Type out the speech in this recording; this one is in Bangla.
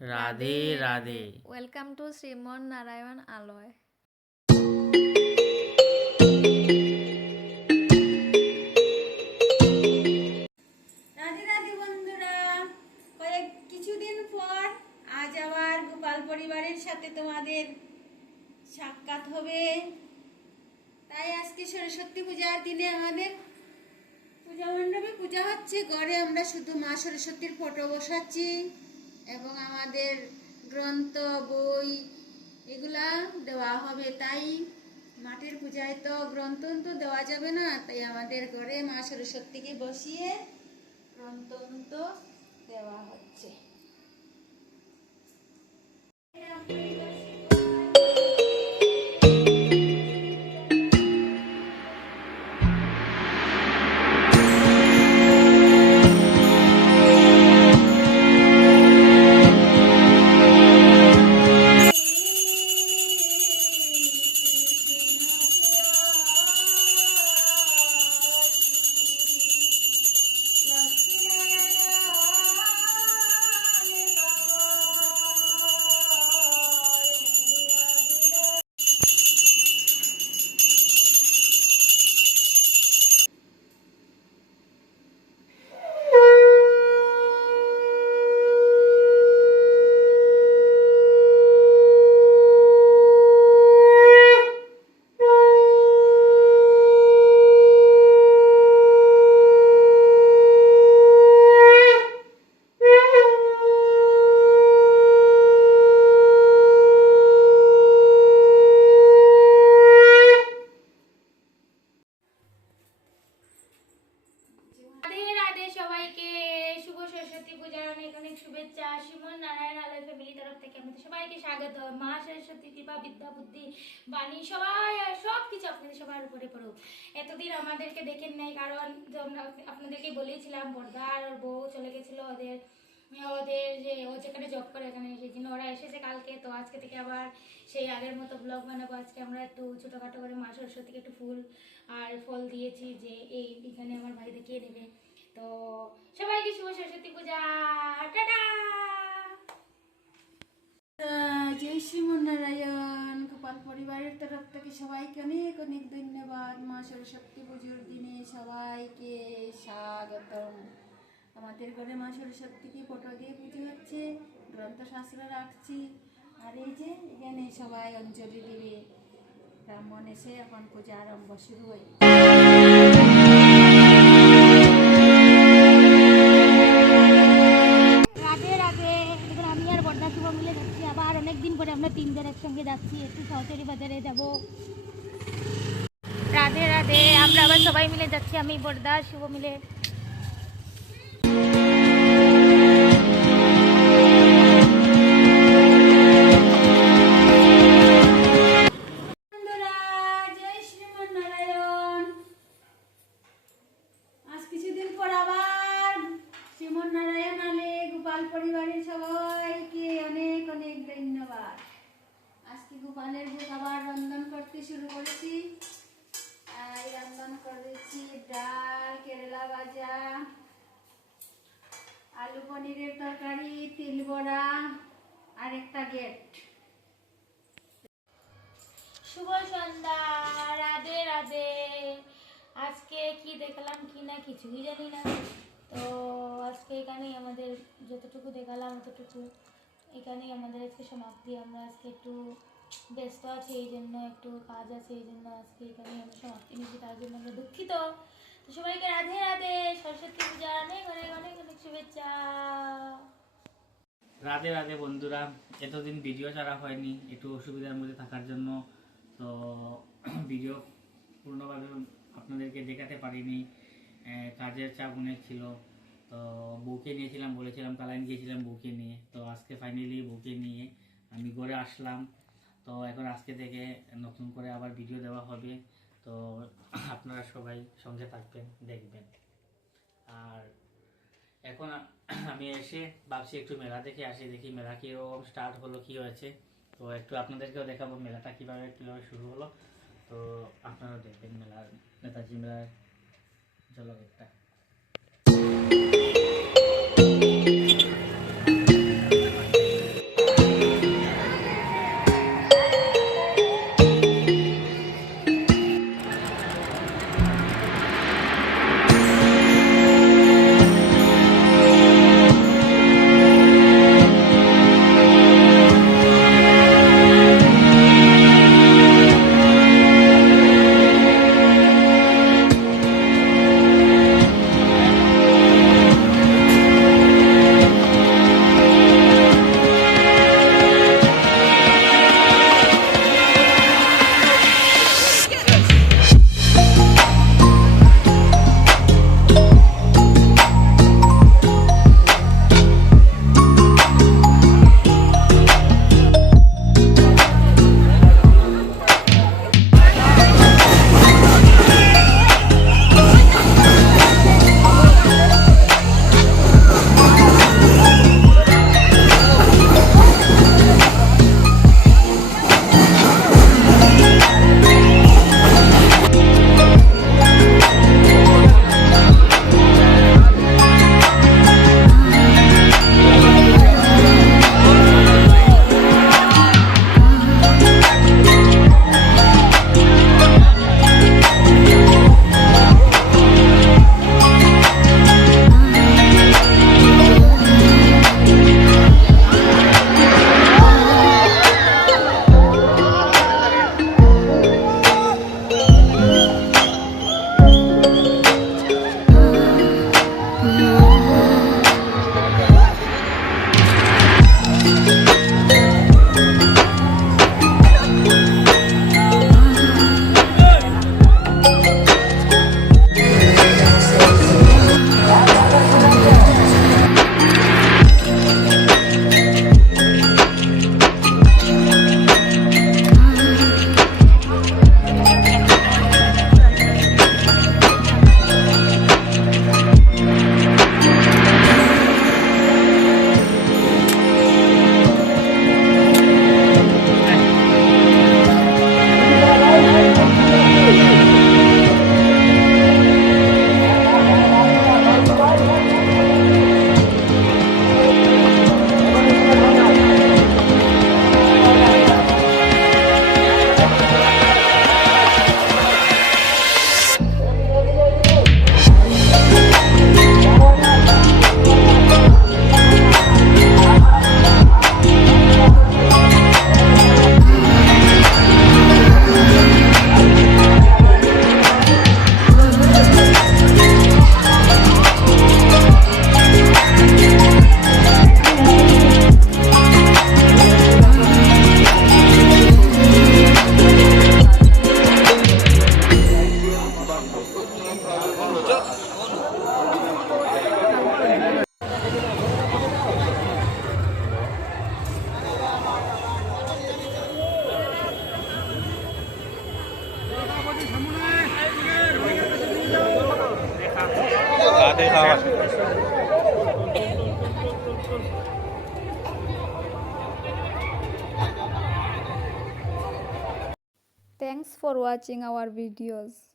রাধে রাধে। Welcome to Shriman Narayan Alay. রাধে রাধে বন্ধুরা, কিছুদিন পর আজ আবার গোপাল পরিবারের সাথে তোমাদের সাক্ষাৎ হবে। তাই আজকে সরস্বতী পূজার দিনে আমাদের পূজা মণ্ডপে পূজা হচ্ছে। ঘরে আমরা শুধু মা সরস্বতীর ফটো বসাচ্ছি এবং আমাদের গ্রন্থ বই এগুলা দেওয়া হবে। তাই মাটির পূজায় তো গ্রন্থ তো দেওয়া যাবে না, তাই আমাদের ঘরে মা সরস্বতীকে বসিয়ে গ্রন্থ দেওয়া হচ্ছে। সবাইকে শুভ সরস্বতী পূজার অনেক অনেক শুভেচ্ছা। শ্রীমন নারায়ণ আলয় ফ্যামিলি তরফ থেকে আমাদের সবাইকে স্বাগত। মা সরস্বতী কৃপা বিদ্যা বুদ্ধি বাণী সবাই সবকিছু আপনাদের সবার উপরে পড়ুক। এতদিন আমাদেরকে দেখেন নাই, কারণ আপনাদেরকে বলেছিলাম বর্দার ওর বউ চলে গেছিল ওদের যে ও যেখানে জব করে এখানে, সেই জন্য ওরা এসেছে কালকে। তো আজকে থেকে আবার সেই আগের মতো ব্লগ বানাবো। আজকে আমরা একটু ছোটোখাটো করে মা সরস্বতীকে একটু ফুল আর ফল দিয়েছি, যে এইখানে আমার ভাই দেখিয়ে নেবে। তো সবাইকে শুভ সরস্বতী পূজা, টাটা। জয় শ্রীমন নারায়ণ। গোপাল পরিবারের তরফ থেকে সবাইকে অনেক অনেক ধন্যবাদ। মা সরস্বতী পুজোর দিনে সবাইকে স্বাগতম। আমাদের ঘরে মা সরস্বতীকে ফটো দিয়ে পুজো হচ্ছে, গ্রন্থশাস্ত্র রাখছি, আর এই যে এখানে সবাই অঞ্জলি দিবে। ব্রাহ্মণ এসে এখন পূজা আরম্ভ শুরু হয়। রাধে রাধে। দেখুন আমি আর বর্দা শুভ মিলে যাচ্ছি, আবার অনেকদিন পরে আমরা তিনজন একসঙ্গে যাচ্ছি, একটু সহচরি বাজারে যাব। রাধে রাধে। আমরা আবার সবাই মিলে যাচ্ছি, আমি বর্দা শুভ মিলে। পরিবারের সবাইকে অনেক অনেক ধন্যবাদ। আজকে গোপালের ভোগ আবার রন্ধন করতে শুরু করেছি। রন্ধন করেছি ডাল, কেরালা ভাজা, আলু পনিরের তরকারি, তিল বড়া আর একটা গেট। শুভ সন্ধ্যা, রাধে রাধে। আজকে কি দেখলাম কি না কিছুই জানি না। তো আজকে এখানেই আমাদের যতটুকু দেখালাম অতটুকু এখানেই আমাদের আজকে সমাপ্তি। আমরা আজকে একটু ব্যস্ত আছি, এই জন্য একটু কাজ আছে, এই জন্য আজকে এখানেই আমরা সমাপ্তি নিচ্ছি, তার জন্য আমরা দুঃখিত। তো সবাইকে রাধে রাধে, সরস্বতী পূজার অনেক অনেক অনেক অনেক শুভেচ্ছা। রাধে রাধে বন্ধুরা। এতদিন ভিডিও ছাড়া হয়নি, একটু অসুবিধার মধ্যে থাকার জন্য। তো ভিডিও পূর্ণভাবে আপনাদেরকে দেখাতে পারিনি, কাজের চাপ অনেক ছিল। তো বউকে নিয়েছিলাম, বলেছিলাম কালাইন গিয়েছিলাম বউকে নিয়ে। তো আজকে ফাইনালি বউকে নিয়ে আমি ঘরে আসলাম। তো এখন আজকে থেকে নতুন করে আবার ভিডিও দেওয়া হবে। তো আপনারা সবাই সঙ্গে থাকবেন, দেখবেন। আর এখন আমি এসে ভাবছি একটু মেলা দেখে আসি, দেখি মেলা কীরকম স্টার্ট হলো, কী হয়েছে। তো একটু আপনাদেরকেও দেখাবো মেলাটা কীভাবে শুরু হলো। তো আপনারাও দেখবেন মেলার, নেতাজি মেলার ঝলক একটা। Thanks for watching our videos.